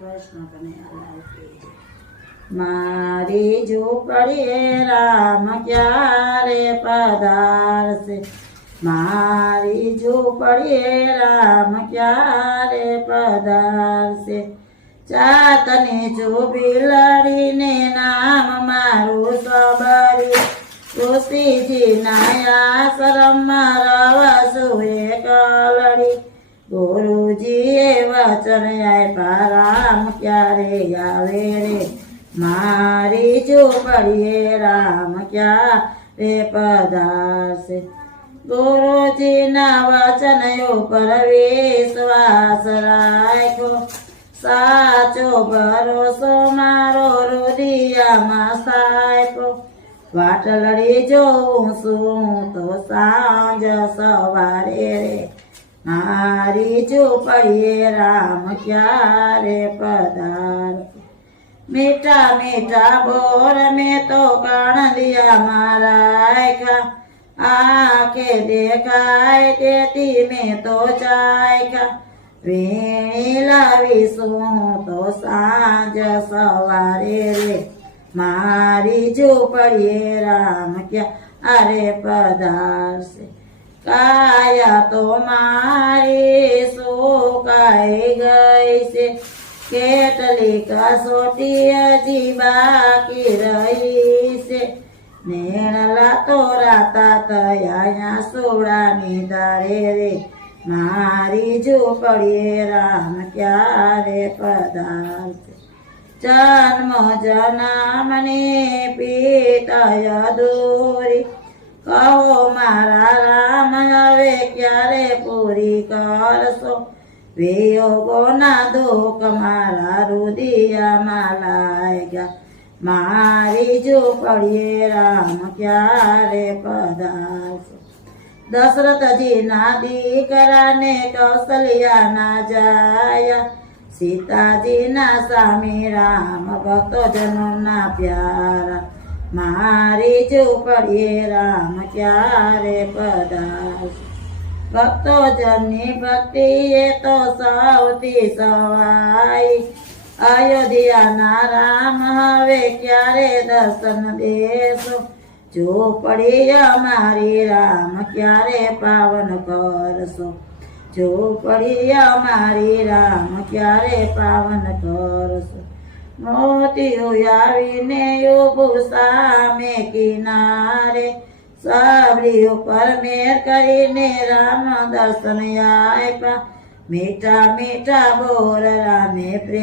કૃષ્ણ કનૈયાલાલ કી મારી ઝૂંપડીએ રામ ક્યારે પધારશે, મારી ઝૂંપડીએ રામ ક્યારે પધારશે, ચાતની ચૂપી લડીને નામ મારું સબરી, તુલસીજી ના આશ્રમમાં રવસું એક લડી, ગુરુજીએ વચન આપ્યા રામ ક્યારે આવે રે, મારી ઝૂંપડીએ રામ ક્યારે પધારશે, ગુરુજીના વચન ઉપર વિશ્વાસ રાખ્યો, સાચો ભરોસો મારો હૃદયમાં સાપ્યો, વાટલડી જોઉં છું તો સાંજ સવારે રે, મારી ઝૂંપડીએ રામ ક્યારે પધારશે, મીઠા મીઠા બોર મેં તો કાણલિયામાં રાખ્યા, આંખે દેખાય તેથી મેં તો ચાખ્યા, વીણી લાવીશું તો સાંજ સવારે રે, મારી ઝૂંપડીએ રામ ક્યારે પધારશે, કાયા તો મારી સુકાઈ ગઈ છે, કેટલી કસોટી હજી બાકી રહી છે, નેણલા તો રાતા તયા સોડાની ધારે રે, મારી ઝૂંપડીએ રામ ક્યારે પધારશે, જન્મ જન્મની પિતય દોરી, કહો મારા રામ હવે ક્યારે પૂરી કરશો, વિયોગોના દુઃખ મારા હૃદયમાં લાગ્યા, મારી ઝૂંપડીએ રામ ક્યારે પધારશો, દશરથજીના દીકરાને કૌશલ્યાના જાયા, સીતાજીના સ્વામી રામ ભક્તજનોના પ્યારા, મારી ઝૂંપડીએ રામ ક્યારે પધારશે, ભક્તોજનની ભક્તિ એ તો સૌથી સવાઈ, અયોધ્યાના રામ હવે ક્યારે દર્શન દેશો, ઝૂંપડી અમારી રામ ક્યારે પાવન કરશો, ઝૂંપડી અમારી રામ ક્યારે પાવન કરશો, મોતિયું આવીને ઊભું સામે કિનારે, સાબરી ઉપર મેર કરીને રામ દર્શન આપ્યા, મીઠા મીઠા બોર રામે પ્રેમ